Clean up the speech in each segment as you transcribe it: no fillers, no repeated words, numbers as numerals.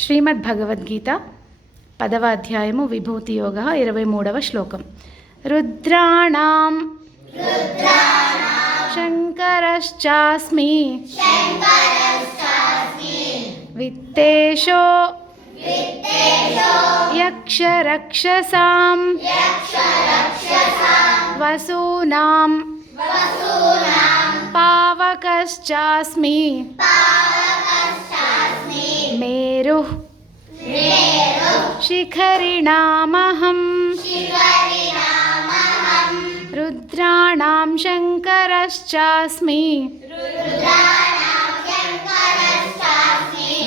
శ్రీమద్భగవద్గీత 10వ అధ్యాయము విభూతి యోగః 23వ శ్లోకం. రుద్రాణాం శంకరశ్చాస్మి విత్తేషో యక్షరక్షసాం వసూనాం పావకశ్చాస్మి మేరుః శిఖరిణామహం. రుద్రాణాం శంకరశ్చాస్మి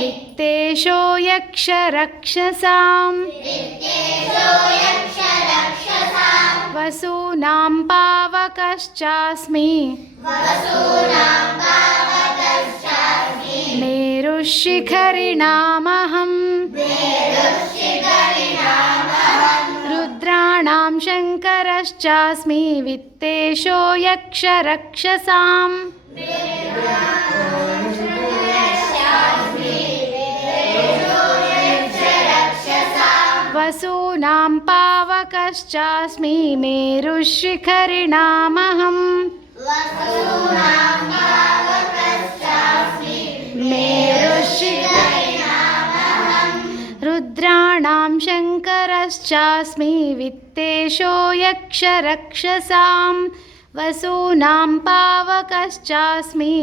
విత్తేషో యక్షరక్షసాం వసూనాం పావకశ్చాస్మి మేరుః శిఖరిణామహం. రుద్రాణాం శంకరశ్చాస్మి విత్తేషో యక్షరక్షసాం వసూనాం పావకశ్చాస్మి మేరుః శిఖరిణామహం. రుద్రాణాం శంకరశ్చాస్మి విత్తేషో యక్షరక్షసాం వసూనాం పావకశ్చాస్మి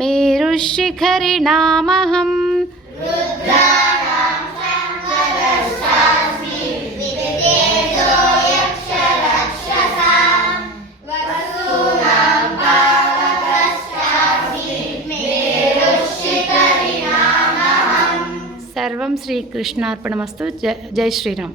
మేరుః శిఖరిణామహం. సర్వం శ్రీకృష్ణార్పణమస్తు. జై శ్రీరామ్.